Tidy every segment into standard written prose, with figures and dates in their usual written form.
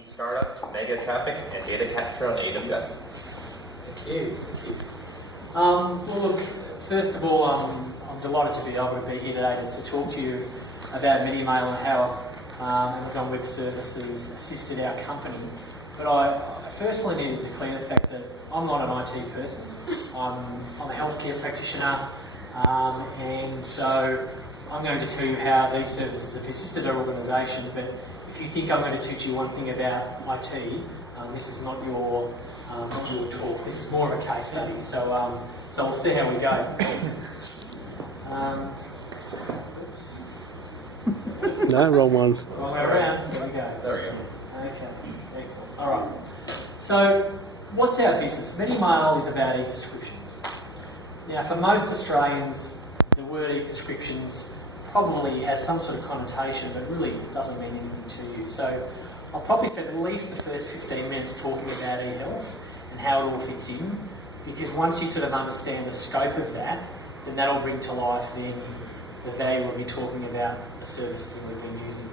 lean startup, mega traffic, and data capture on AWS. Thank you. Well, look, first of all, I'm delighted to be able to be here today to talk to you about MediMail and how Amazon Web Services assisted our company. But I firstly need to declare the fact that I'm not an IT person. I'm a healthcare practitioner, and so I'm going to tell you how these services have assisted our organisation. But if you think I'm going to teach you one thing about IT, this is not your talk. This is more of a case study. So we'll see how we go. No, wrong one. Wrong way around. There we go. There we go. Okay, excellent. All right. So, what's our business? MediMail is about e-prescriptions. Now, for most Australians, the word e-prescriptions probably has some sort of connotation, but really doesn't mean anything to you. So, I'll probably spend at least the first 15 minutes talking about e-health and how it all fits in, because once you sort of understand the scope of that, then that'll bring to life then the value we'll be talking about the services that we've been using.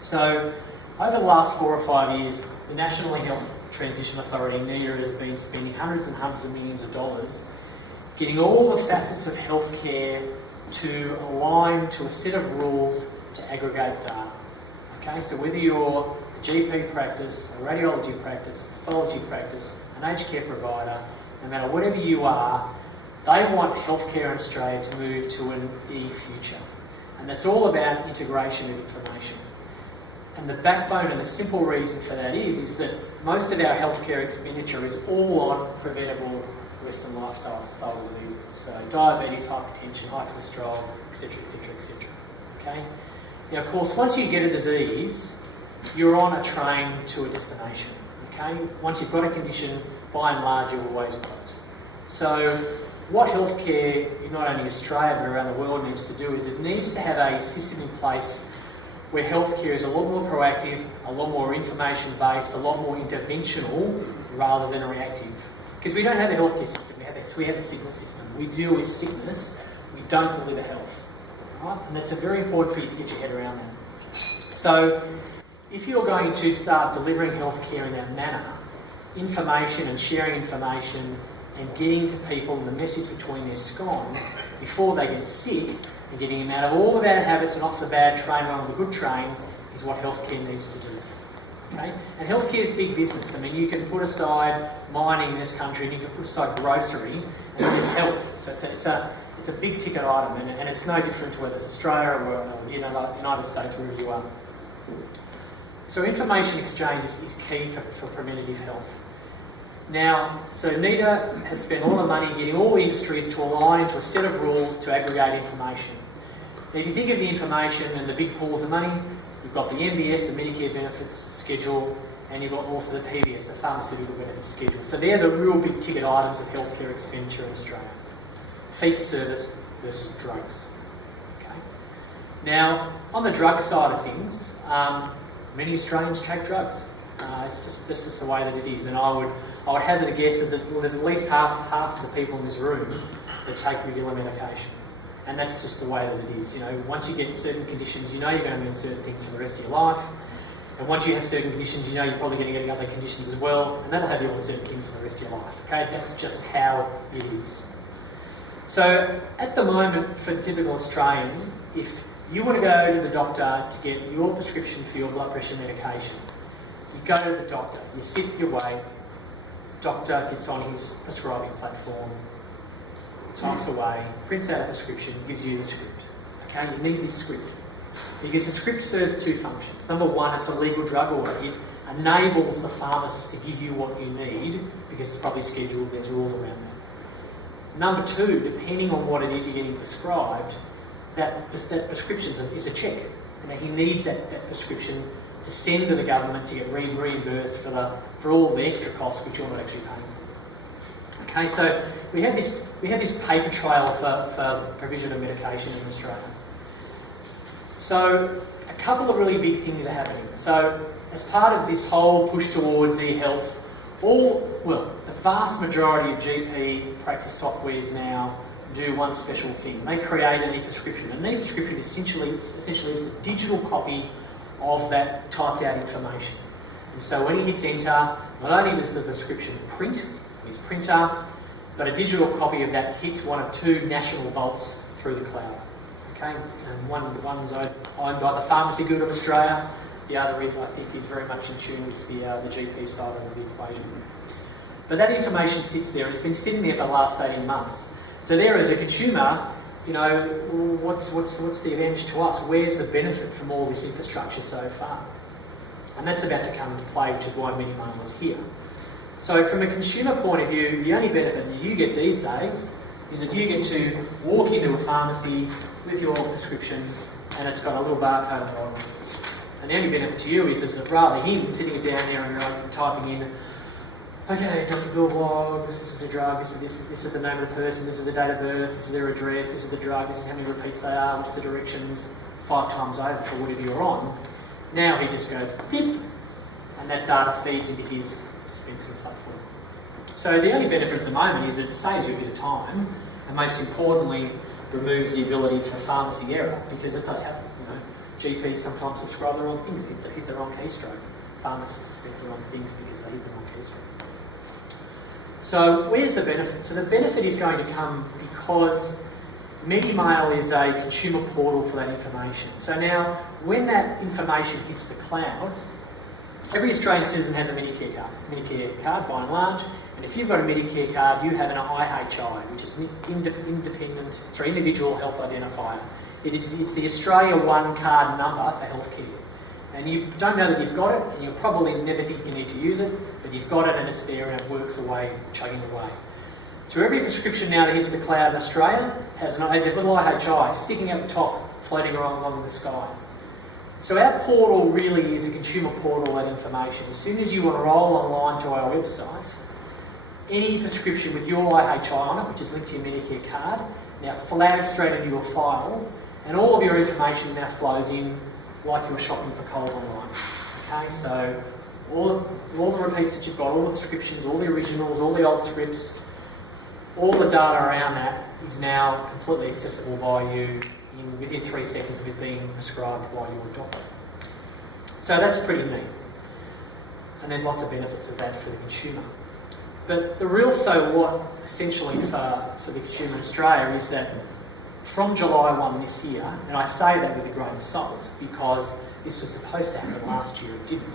So, over the last 4 or 5 years, the National Health Transition Authority, NEHTA, has been spending hundreds and hundreds of millions of dollars getting all the facets of healthcare to align to a set of rules to aggregate data. Okay, so whether you're a GP practice, a radiology practice, a pathology practice, an aged care provider, no matter whatever you are, they want healthcare in Australia to move to an e-future. And that's all about integration of information. And the backbone and the simple reason for that is that most of our healthcare expenditure is all on preventable Western lifestyle diseases. So diabetes, hypertension, high cholesterol, etc., etc., etc. Okay? Now, of course, once you get a disease, you're on a train to a destination. Okay? Once you've got a condition, by and large, you're always got it. So what healthcare, not only Australia but around the world, needs to do is it needs to have a system in place where healthcare is a lot more proactive, a lot more information-based, a lot more interventional rather than reactive. Because we don't have a healthcare system, we have a sickness system. We deal with sickness, we don't deliver health. Right? And that's very important for you to get your head around that. So, if you're going to start delivering healthcare in that manner, information and sharing information and getting to people and the message between their scone before they get sick and getting them out of all the bad habits and off the bad train on the good train is what healthcare needs to do. Okay? And healthcare is big business. I mean, you can put aside mining in this country and you can put aside grocery and there's health. So it's a big ticket item and it's no different to whether it's Australia or the United States, wherever you are. So information exchange is key for preventative health. Now, so NEHTA has spent all the money getting all the industries to align to a set of rules to aggregate information. Now, if you think of the information and the big pools of money, you've got the MBS, the Medicare benefits schedule, and you've got also the PBS, the pharmaceutical benefits schedule. So they're the real big ticket items of healthcare expenditure in Australia. Fee-for-service versus drugs. Okay. Now, on the drug side of things, many Australians take drugs. That's just the way that it is, and I would hazard a guess that there's at least half of the people in this room that take regular medication. And that's just the way that it is. You know, once you get certain conditions, you know you're going to be on certain things for the rest of your life. And once you have certain conditions, you know you're probably going to get other conditions as well, and that'll have you on certain things for the rest of your life. Okay, that's just how it is. So at the moment, for a typical Australian, if you want to go to the doctor to get your prescription for your blood pressure medication, you go to the doctor, you sit, you wait, doctor gets on his prescribing platform, types away, prints out a prescription, gives you the script. Okay, you need this script. Because the script serves two functions. Number one, it's a legal drug order. It enables the pharmacist to give you what you need because it's probably scheduled, there's rules around that. Number two, depending on what it is you're getting prescribed, that prescription is a check. And he needs that prescription to send to the government to get reimbursed for all the extra costs which you're not actually paying for. Okay, so we have this paper trail for provision of medication in Australia. So a couple of really big things are happening. So as part of this whole push towards e-health, the vast majority of GP practice softwares now do one special thing. They create an e-prescription. An e-prescription essentially is a digital copy of that typed out information. And so when he hits enter, not only does the prescription print on his printer, but a digital copy of that hits one of two national vaults through the cloud. Okay, and one's owned by the Pharmacy Guild of Australia. The other is, I think, is very much in tune with the GP side of the equation. But that information sits there, and it's been sitting there for the last 18 months. So there, as a consumer, you know, what's the advantage to us? Where's the benefit from all this infrastructure so far? And that's about to come into play, which is why MediMail was here. So from a consumer point of view, the only benefit that you get these days is that you get to walk into a pharmacy with your prescription and it's got a little barcode on the bottom. And the only benefit to you is that rather than him sitting it down there and typing in, okay, Dr. Gilblog, this is the drug, this is the name of the person, this is the date of birth, this is their address, this is the drug, this is how many repeats they are, what's the directions, 5 times over for whatever you're on. Now he just goes, pip, and that data feeds into his dispensing platform. So the only benefit at the moment is it saves you a bit of time, and most importantly, removes the ability for pharmacy error, because it does happen. You know, GPs sometimes subscribe the wrong things, hit the wrong keystroke. Pharmacists suspect the wrong things because they hit the wrong keystroke. So where's the benefit? So the benefit is going to come because MediMail is a consumer portal for that information. So now, when that information hits the cloud, every Australian citizen has a Medicare card by and large, and if you've got a Medicare card, you have an IHI, which is an individual health identifier. It's the Australia One card number for healthcare. And you don't know that you've got it, and you'll probably never think you need to use it, but you've got it and it's there and it works away, chugging away. So every prescription now that hits the cloud in Australia has this little IHI sticking out the top, floating around along the sky. So our portal really is a consumer portal of that information. As soon as you enrol online to our website, any prescription with your IHI on it, which is linked to your Medicare card, now flags straight into your file, and all of your information now flows in like you were shopping for Coles online. Okay, so all the repeats that you've got, all the prescriptions, all the originals, all the old scripts, all the data around that is now completely accessible by you within 3 seconds of it being prescribed by your doctor. So that's pretty neat. And there's lots of benefits of that for the consumer. But the real so what, essentially, for the consumer in Australia is that from July 1 this year, and I say that with a grain of salt because this was supposed to happen last year, it didn't.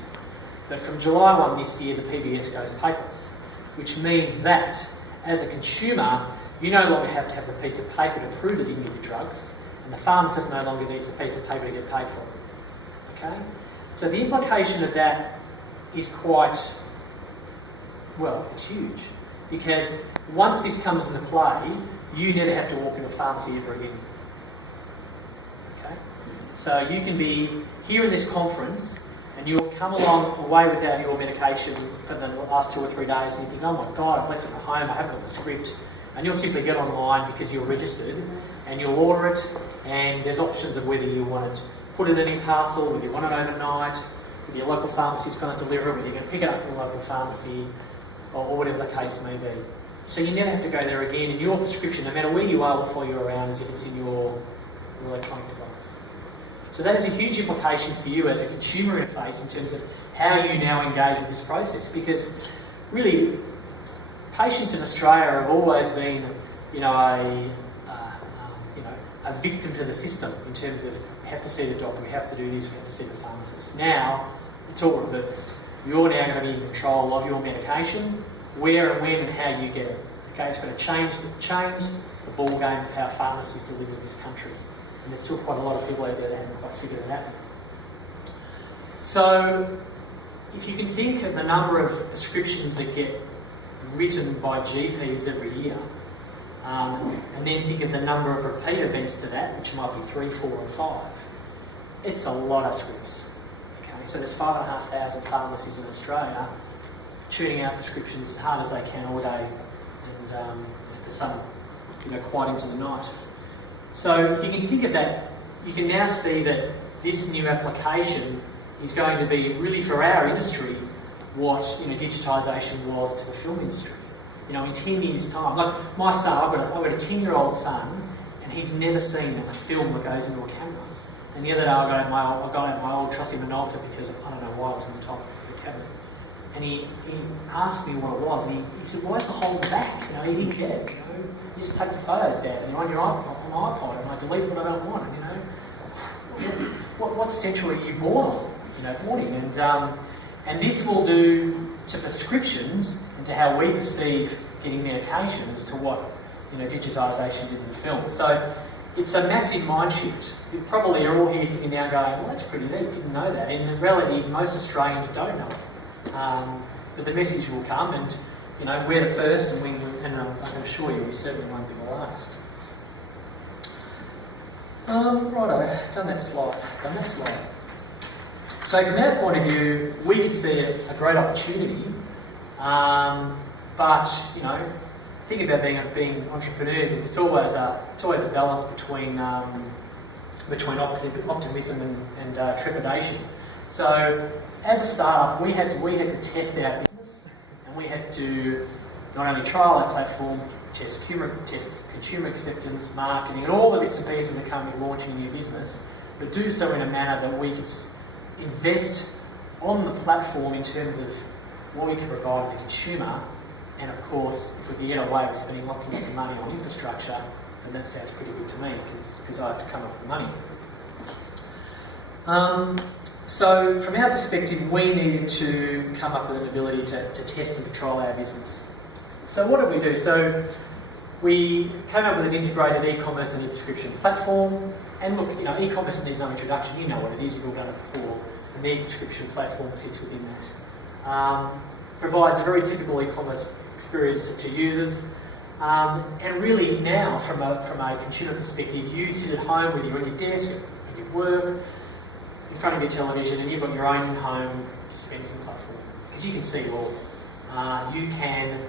But from July 1 this year, the PBS goes paperless, which means that as a consumer, you no longer have to have the piece of paper to prove that you can get your drugs, and the pharmacist no longer needs the piece of paper to get paid for it. Okay? So the implication of that is quite, well, it's huge. Because once this comes into play, you never have to walk into a pharmacy ever again. Okay? So you can be here in this conference and you'll come along away without your medication for the last 2 or 3 days and you think, oh my God, I've left it at home, I haven't got the script. And you'll simply get online because you're registered and you'll order it, and there's options of whether you want it put in any parcel, whether you want it overnight, whether your local pharmacy is going to deliver it, whether you're going to pick it up from your local pharmacy, or whatever the case may be. So you never have to go there again, and your prescription, no matter where you are, will follow you around as if it's in your electronic device. So that is a huge implication for you as a consumer interface in terms of how you now engage with this process, because really, patients in Australia have always been, a victim to the system in terms of we have to see the doctor, we have to do this, we have to see the pharmacist. Now, it's all reversed. You're now going to be in control of your medication, where and when and how you get it. Okay, it's going to change the ball game of how pharmacies deliver in this country. And there's still quite a lot of people out there that haven't quite figured it out. So, if you can think of the number of prescriptions that get written by GPs every year, and then think of the number of repeat events to that, which might be 3, 4 or 5, it's a lot of scripts. Okay, so there's 5,500 pharmacies in Australia churning out prescriptions as hard as they can all day, and for some, quite into the night. So if you can think of that, you can now see that this new application is going to be really for our industry what digitisation was to the film industry. In 10 years' time, like my son, I've got a 10-year-old son, and he's never seen a film that goes into a camera. And the other day I got out my old trusty Minolta because I don't know why it was on the top of the cabinet. And he asked me what it was, and he said, "Why is the holding back?" You know, he didn't get it. You know, you just take the photos down, and you're on your iPod, and I delete what I don't want. And, you know, what century are you born on? You know, born in, and this will do to prescriptions and to how we perceive getting medications to what, you know, digitisation did to the film. So it's a massive mind shift. You probably are all here sitting now going, "Well, that's pretty neat, didn't know that." And the reality is most Australians don't know it. But the message will come, and you know, we're the first, and I can assure you we certainly won't be the last. Righto, done that slide. So from our point of view, we could see a great opportunity, but you know, think about being entrepreneurs. It's always a balance between optimism and trepidation. So as a startup, we had to test our business, and we had to not only trial our platform, test consumer acceptance, marketing, and all the bits and pieces that come with launching a new business, but do so in a manner that we could invest on the platform in terms of what we can provide the consumer. And of course, if we could get away with spending lots and lots of money on infrastructure, then that sounds pretty good to me, because I have to come up with money. So from our perspective, we needed to come up with an ability to test and control our business. So what did we do? So we came up with an integrated e-commerce and e-prescription platform. And look, you know, e-commerce needs no introduction. You know what it is, you've all done it before. And the e-prescription platform sits within that. Provides a very typical e-commerce experience to users. And really now, from a consumer perspective, you sit at home, whether you're on your desk, at your work, in front of your television, and you've got your own home dispensing platform. Because you can see it all. You can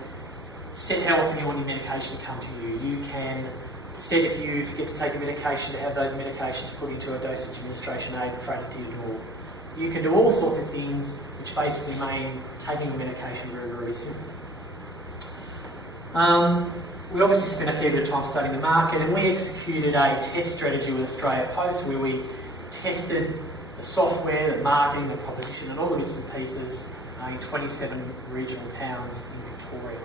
set how often you want your medication to come to you. You can set if you forget to take a medication to have those medications put into a dosage administration aid in front of your door. You can do all sorts of things which basically make taking a medication very, very simple. We obviously spent a fair bit of time studying the market, and we executed a test strategy with Australia Post where we tested the software, the marketing, the proposition, and all the bits and pieces in 27 regional towns in Victoria.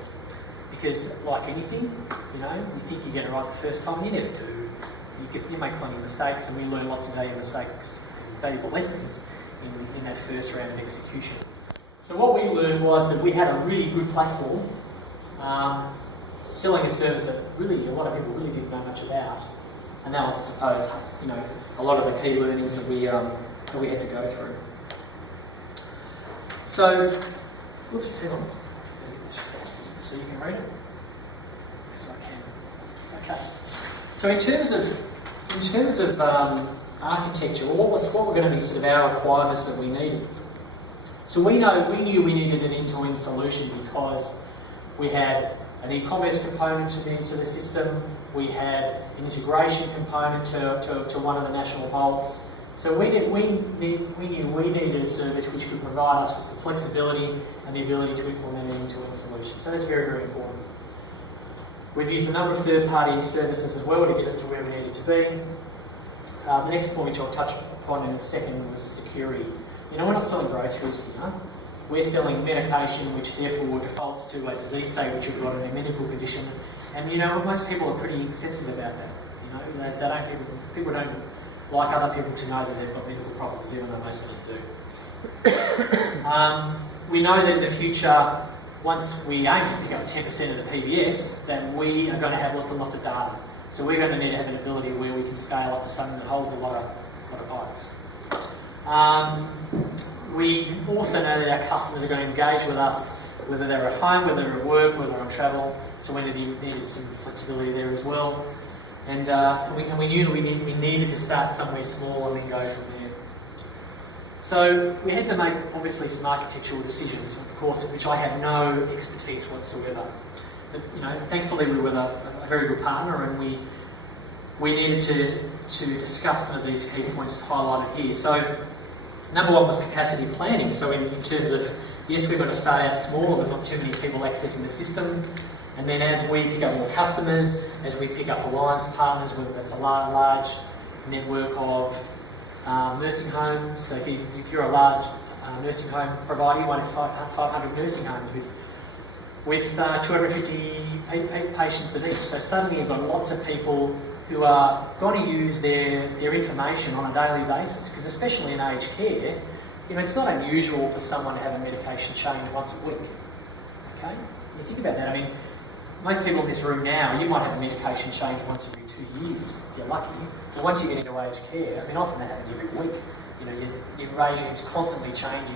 Because, like anything, you know, you think you get it right the first time, you never do. You make plenty of mistakes, and we learn lots of valuable mistakes and valuable lessons in that first round of execution. So what we learned was that we had a really good platform, selling a service that really a lot of people really didn't know much about, and that was, I suppose, you know, a lot of the key learnings that we had to go through. So, oops, hang on. So you can read it? Because I can. Okay. So in terms of architecture, what were going to be sort of our requirements that we needed? So we knew we needed an end-to-end solution because we had an e-commerce component to the system, we had an integration component to one of the national vaults. So we knew we needed a service which could provide us with some flexibility and the ability to implement an end-to-end solution. So that's very, very important. We've used a number of third-party services as well to get us to where we needed to be. The next point which I'll touch upon in a second was security. You know, we're not selling groceries here. We're selling medication which therefore defaults to a disease state which you've got in a medical condition. And you know, most people are pretty sensitive about that. You know, people don't like other people to know that they've got medical problems, even though most of us do. We know that in the future, once we aim to pick up 10% of the PBS, that we are going to have lots and lots of data. So we're going to need to have an ability where we can scale up to something that holds a lot of bytes. We also know that our customers are going to engage with us, whether they're at home, whether they're at work, whether they're on travel. So we needed some flexibility there as well. And we knew that we needed to start somewhere small and then go from there. So we had to make, obviously, some architectural decisions, of course, which I had no expertise whatsoever. But, you know, thankfully we were with a very good partner, and we needed to discuss some of these key points highlighted here. So number one was capacity planning. So in terms of, yes, we've got to start out small, but not too many people accessing the system. And then as we pick up more customers, as we pick up alliance partners, whether that's a large network of nursing homes. So if you're a large nursing home provider, one of 500 nursing homes with 250 patients at each. So suddenly you've got lots of people who are going to use their information on a daily basis, because especially in aged care, it's not unusual for someone to have a medication change once a week. Okay? You think about that. I mean, most people in this room now, you might have a medication change once every 2 years, if you're lucky. But once you get into aged care, I mean, often that happens every week. Your regime's constantly changing,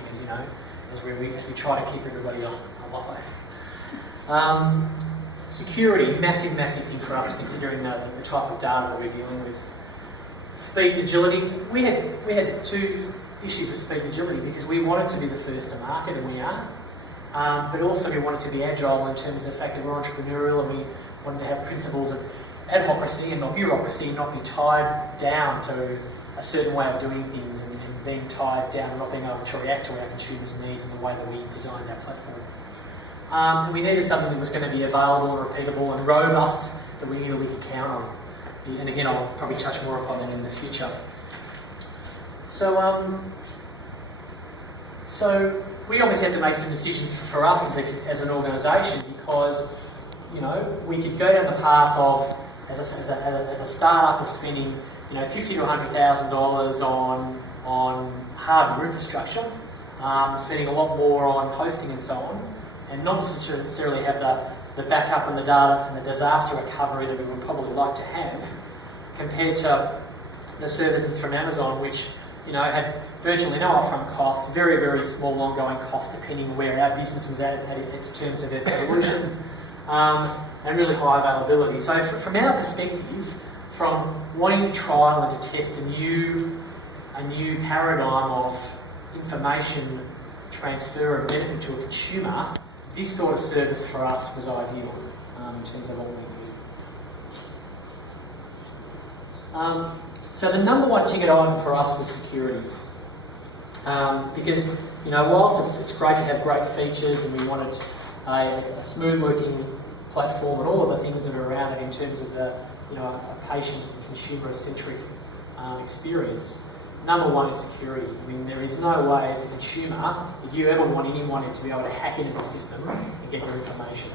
as we try to keep everybody alive. Security, massive thing for us, considering the type of data that we're dealing with. Speed and agility. We had two issues with speed and agility, because we wanted to be the first to market, and we are. But also we wanted to be agile in terms of the fact that we're entrepreneurial, and we wanted to have principles of adhocracy and not bureaucracy, and not be tied down to a certain way of doing things, and being tied down and not being able to react to our consumers' needs in the way that we designed our platform. And we needed something that was going to be available and repeatable and robust, that we knew that we could count on. And again, I'll probably touch more upon that in the future. So we obviously have to make some decisions for us as an organisation, because we could go down the path of as a startup of spending $50,000 to $100,000 on hardware infrastructure, spending a lot more on hosting and so on, and not necessarily have the backup and the data and the disaster recovery that we would probably like to have, compared to the services from Amazon, which had virtually no upfront costs, very, very small ongoing costs depending on where our business was at its terms of evolution, and really high availability. So from our perspective, from wanting to trial and to test a new paradigm of information transfer and benefit to a consumer, this sort of service for us was ideal in terms of what we do. So the number one ticket item for us was security, because whilst it's great to have great features, and we wanted a smooth working platform and all of the things that are around it in terms of a patient and consumer centric experience. Number one is security. I mean, there is no way as a consumer that you ever want anyone to be able to hack into the system and get your information.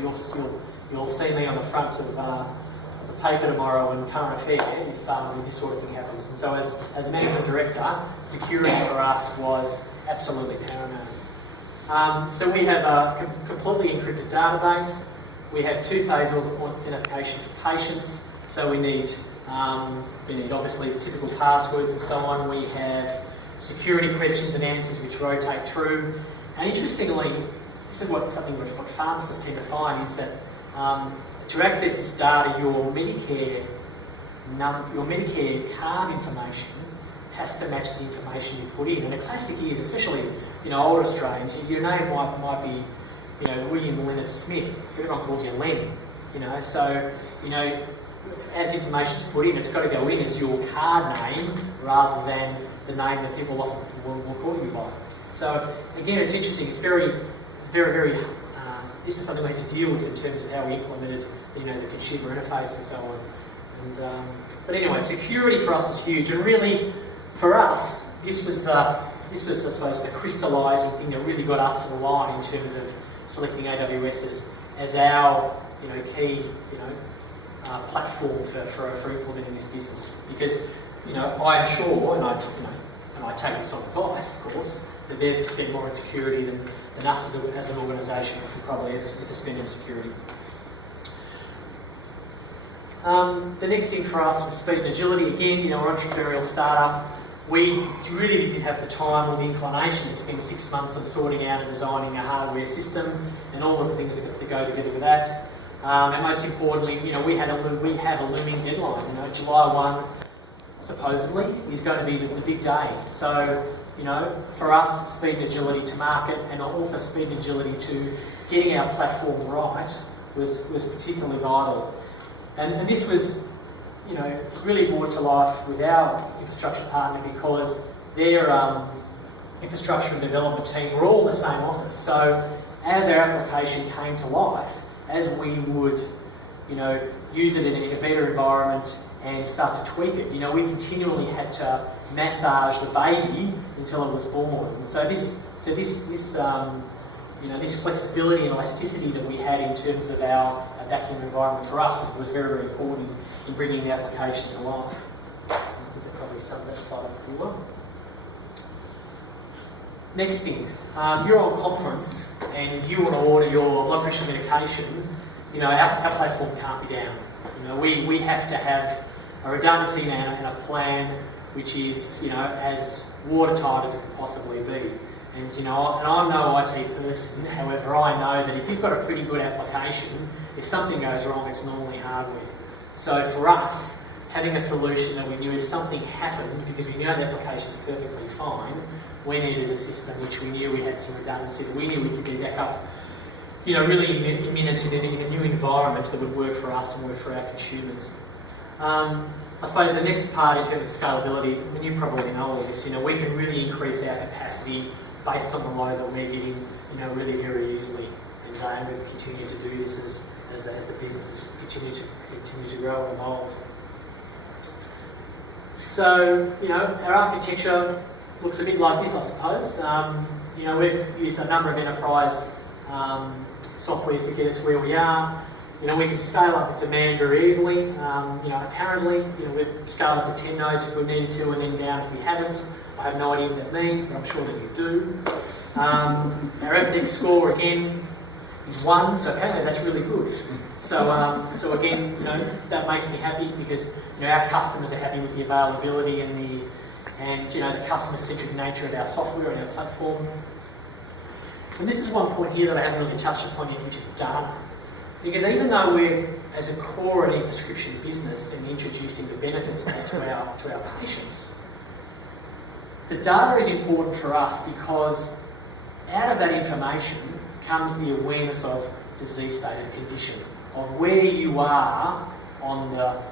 You'll see me on the front of the paper tomorrow in Current Affair if this sort of thing happens. And so as a managing director, security for us was absolutely paramount. So we have a completely encrypted database. We have two-phase authentication for patients. So we need obviously typical passwords and so on. We have security questions and answers which rotate through. And interestingly, this is something what pharmacists tend to find, is that to access this data, your Medicare card information has to match the information you put in. And the classic is, especially older Australians, your name might be William Leonard Smith, but everyone calls you Len. So as information's put in, it's got to go in as your card name rather than the name that people often will call you by. So again, it's interesting. It's very, very, very. This is something we had to deal with in terms of how we implemented, the consumer interface and so on. And but anyway, security for us was huge, and really, for us, this was I suppose the crystallising thing that really got us to the line in terms of selecting AWS as our key platform for implementing this business, because I'm sure, and I take this on advice, of course, that they've spent more on security than us as an organisation could probably ever spend on security. The next thing for us was speed and agility. Again, we're an entrepreneurial startup. We really didn't have the time or the inclination to spend 6 months of sorting out and designing a hardware system and all of the things that go together with that. And most importantly, we have a looming deadline. July 1, supposedly, is going to be the big day. So, for us, speed and agility to market, and also speed and agility to getting our platform right was particularly vital. And this was, really brought to life with our infrastructure partner, because their infrastructure and development team were all in the same office. So as our application came to life, as we would, use it in a better environment and start to tweak it, we continually had to massage the baby until it was born. And so this flexibility and elasticity that we had in terms of our vacuum environment for us was very, very important in bringing the application to life. I think that probably sums that slide up pretty well. Next thing, you're on conference and you want to order your blood pressure medication. Our platform can't be down. We have to have a redundancy and a plan which is, as watertight as it can possibly be. And I'm no IT person, however, I know that if you've got a pretty good application, if something goes wrong, it's normally hardware. So for us, having a solution that we knew if something happened, because we knew the application's perfectly fine, we needed a system which we knew we had some redundancy, that we knew we could be back up, really in minutes in a new environment that would work for us and work for our consumers. I suppose the next part in terms of scalability, you probably know all this, we can really increase our capacity based on the load that we're getting, really very easily. And we'll continue to do this as the businesses continue to grow and evolve. So, our architecture looks a bit like this, I suppose. We've used a number of enterprise softwares to get us where we are. We can scale up the demand very easily. Apparently, we've scaled up to 10 nodes if we needed to, and then down if we haven't. I have no idea what that means, but I'm sure that you do. Our Epidec score, again, is 1, so apparently that's really good. So again, that makes me happy because, our customers are happy with the availability and the customer-centric nature of our software and our platform. And this is one point here that I haven't really touched upon yet, which is data. Because even though we're, as a core an e-prescription business and introducing the benefits of that to our patients, the data is important for us because out of that information comes the awareness of disease state of condition, of where you are on the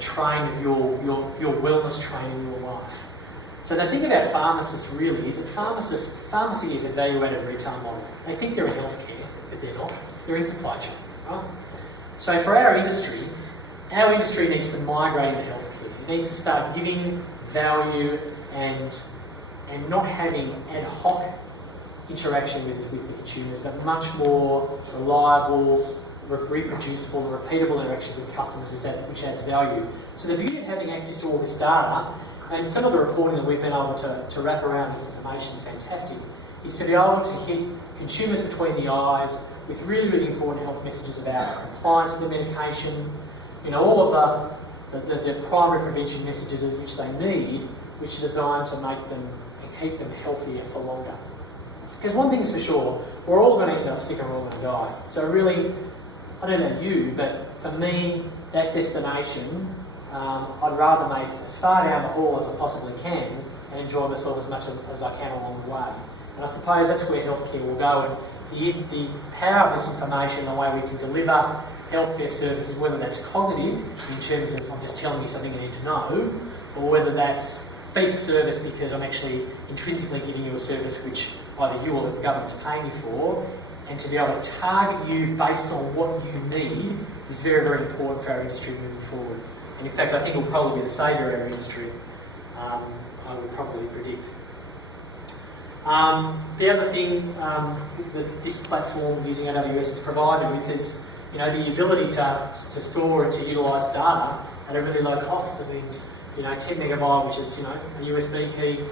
train of your wellness train in your life. So the thing about pharmacists really is that pharmacy is a value-added retail model. They think they're in healthcare, but they're not. They're in supply chain. Right? So for our industry needs to migrate into healthcare. It needs to start giving value and not having ad hoc interaction with the consumers, but much more reliable, reproducible, and repeatable interactions with customers, which adds value. So the beauty of having access to all this data, and some of the reporting that we've been able to wrap around this information is fantastic, is to be able to hit consumers between the eyes with really, really important health messages about compliance to the medication, all of the primary prevention messages of which they need, which are designed to make them and keep them healthier for longer. Because one thing is for sure, we're all going to end up sick and we're all going to die. So really, I don't know you, but for me, that destination, I'd rather make as far down the hall as I possibly can and enjoy myself as much as I can along the way. And I suppose that's where healthcare will go. And the power of this information, the way we can deliver healthcare services, whether that's cognitive, in terms of I'm just telling you something you need to know, or whether that's fee-for-service because I'm actually intrinsically giving you a service which either you or the government's paying you for, and to be able to target you based on what you need is very, very important for our industry moving forward. And in fact, I think it will probably be the saviour of our industry, I would probably predict. The other thing that this platform using AWS is provided with is, the ability to store and to utilise data at a really low cost. I mean, 10 megabyte, which is, a USB key,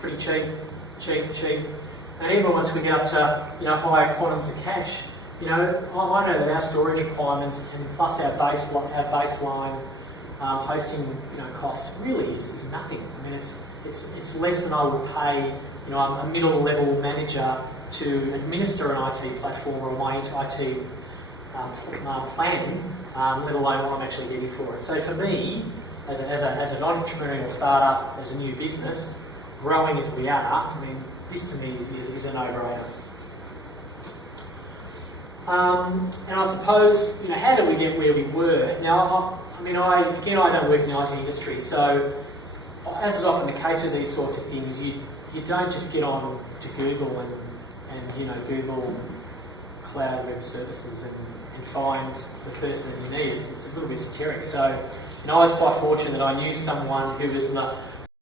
pretty cheap. And even once we get up to, higher quantums of cache, I know that our storage requirements and plus our baseline hosting, costs really is nothing. I mean, it's less than I would pay, a middle-level manager to administer an IT platform or my IT planning, let alone what I'm actually getting for it. So for me, as an entrepreneurial startup, as a new business, growing as we are, I mean, this to me is a no-brainer. And I suppose, how did we get where we were? Now, I don't work in the IT industry, so as is often the case with these sorts of things, you don't just get on to Google and Google Cloud Web Services and find the person that you need. It's a little bit esoteric. So, I was quite fortunate that I knew someone who was